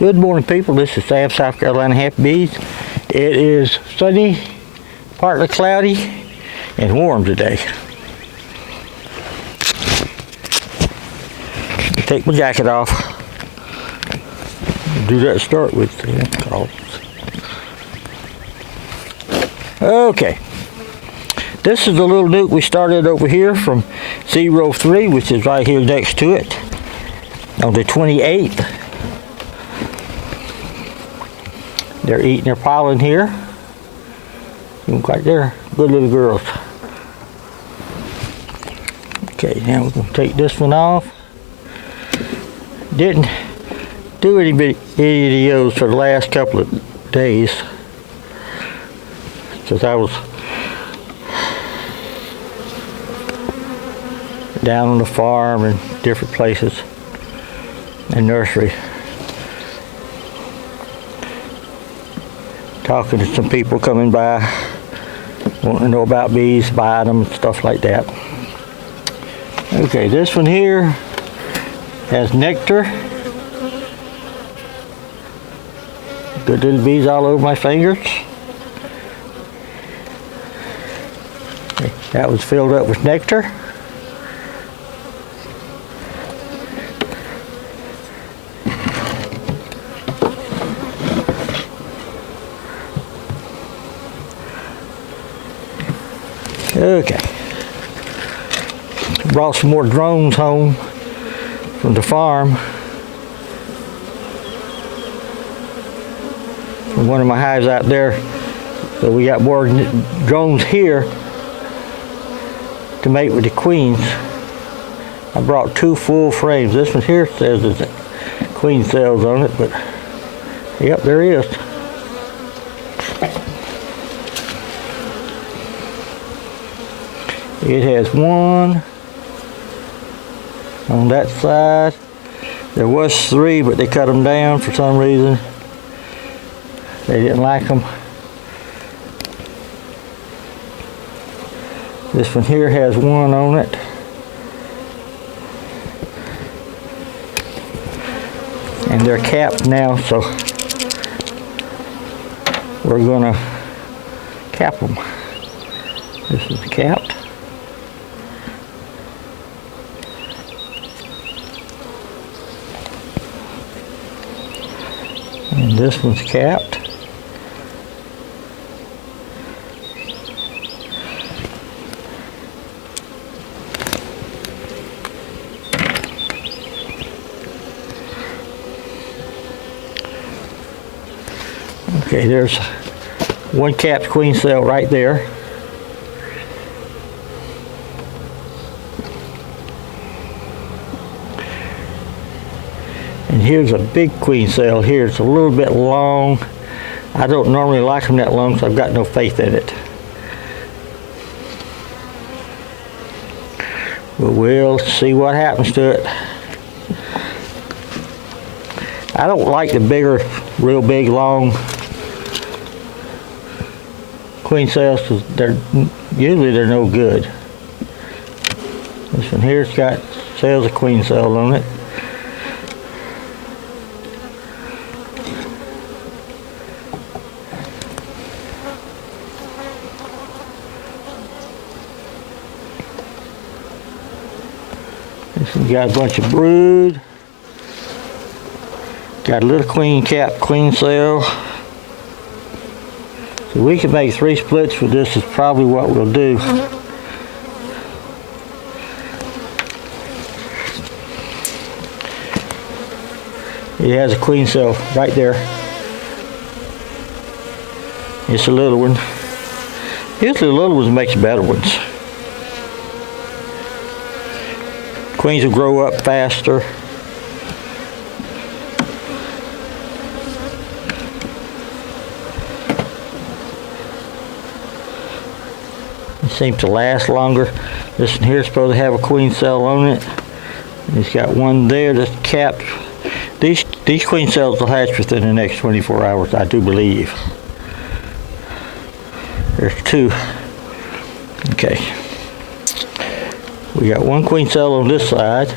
Good morning, people. This is Sam, South Carolina Happy Bees. It is sunny, partly cloudy, and warm today. Take my jacket off. Do that to start with. Okay. This is the little nuke we started over here from 03, which is right here next to it, on the 28th. They're eating their pollen here. Look right there. Good little girls. Okay, now we're going to take this one off. Didn't do any videos for the last couple of days because I was down on the farm and different places and nursery, talking to some people coming by wanting to know about bees, buying them and stuff like that. Okay, this one here has nectar. Good little bees all over my fingers. Okay, that was filled up with nectar. Okay. Brought some more drones home from the farm. From one of my hives out there. So we got more drones here to mate with the queens. I brought 2 full frames. This one here says there's queen cells on it, but yep, there is. It has 1 on that side. There was 3, but they cut them down for some reason. They didn't like them. This one here has 1 on it. And they're capped now, so we're gonna cap them. This is capped. And this one's capped. Okay, there's 1 capped queen cell right there. And here's a big queen cell here. It's a little bit long. I don't normally like them that long, so I've got no faith in it. But we'll see what happens to it. I don't like the bigger, real big, long queen cells because usually they're no good. This one here's got cells of queen cell on it. This one's got a bunch of brood. Got a little queen cell. So we can make 3 splits with this is probably what we'll do. It has a queen cell right there. It's a little one. Usually the little ones makes better ones. Queens will grow up faster. Seem to last longer. This one here is supposed to have a queen cell on it. And it's got 1 there that's capped. These queen cells will hatch within the next 24 hours, I do believe. There's 2. Okay. We got 1 queen cell on this side,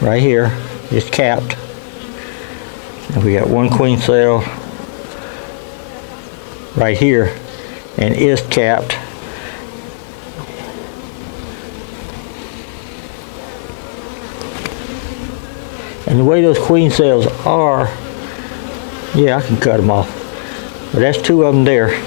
right here. It's capped. And we got one queen cell right here, and it's capped. And the way those queen cells are, yeah, I can cut them off. But that's two of them there.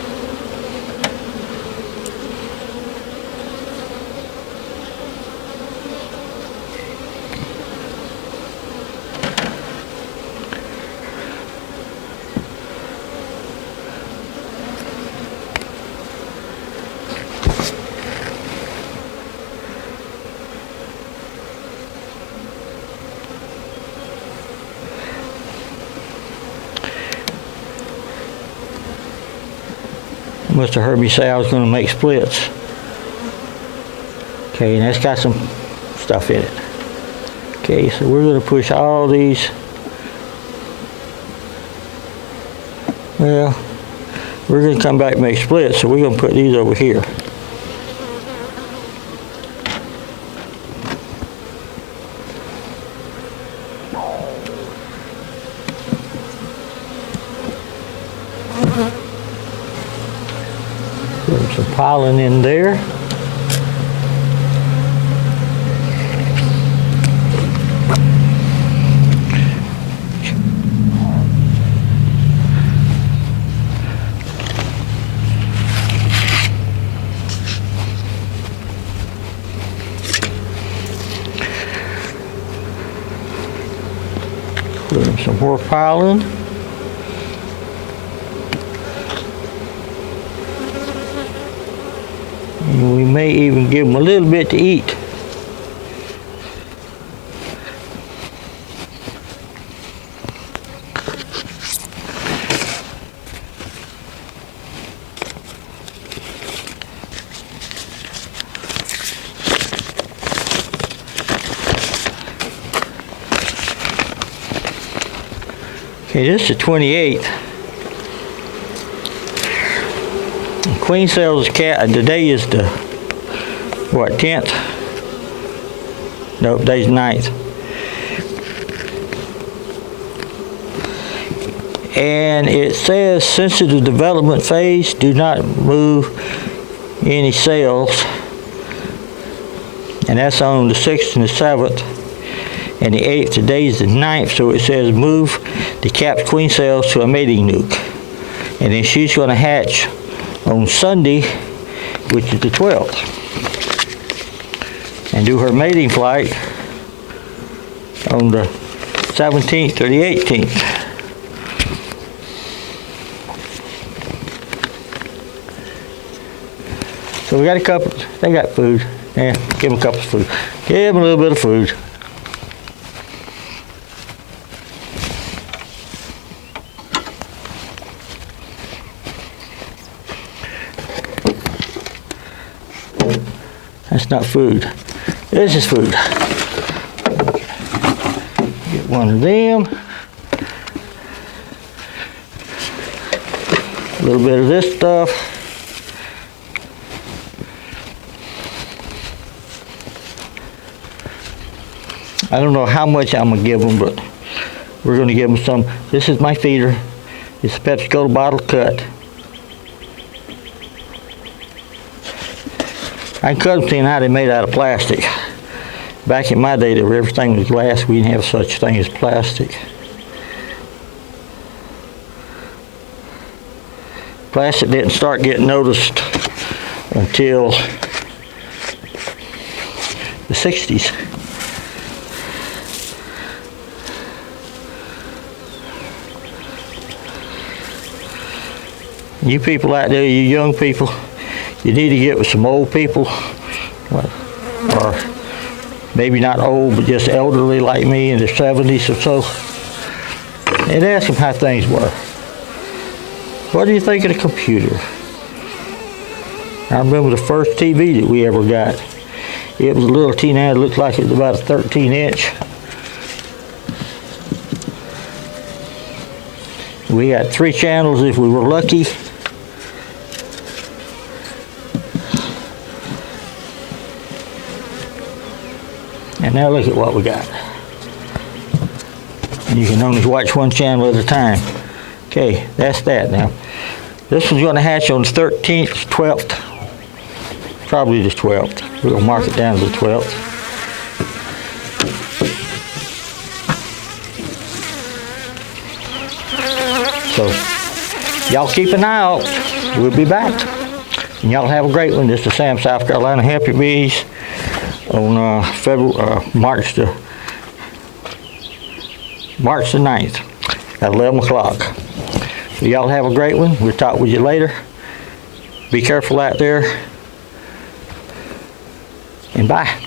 Must have heard me say I was going to make splits. Okay, and that's got some stuff in it. Okay, so we're going to push all these. Well, we're going to come back and make splits, so we're going to put these over here. Put some pollen in there. Put in some more pollen. And we may even give them a little bit to eat. Okay, this is the 28th. Queen cells cat, and today is the, what, 10th? Nope, today's 9th. And it says sensitive development phase, do not move any cells. And that's on the 6th and the 7th. And the 8th, today is the 9th, so it says move the capped queen cells to a mating nuke. And then she's going to hatch on Sunday, which is the 12th, and do her mating flight on the 17th or the 18th. So we got a couple, they got food. Yeah, give them a couple of food. Give them a little bit of food. That's not food. This is food. Get one of them. A little bit of this stuff. I don't know how much I'm going to give them, but we're going to give them some. This is my feeder. It's a Pepsi Cola bottle cut. I can cut them seeing how they're made out of plastic. Back in my day, everything was glass. We didn't have such thing as plastic. Plastic didn't start getting noticed until the 60s. You people out there, you young people, you need to get with some old people, or maybe not old, but just elderly like me in their 70s or so, and ask them how things were. What do you think of the computer? I remember the first TV that we ever got. It was a little teeny, it looked like it was about a 13-inch. We got 3 channels if we were lucky. And now look at what we got. You can only watch one channel at a time. Okay, that's that now. This one's going to hatch on the 13th, 12th, probably the 12th. We're going to mark it down to the 12th. So, y'all keep an eye out. We'll be back. And y'all have a great one. This is Sam, South Carolina. Happy Bees on March the 9th at 11 o'clock. So y'all have a great one. We'll talk with you later. Be careful out there. And bye.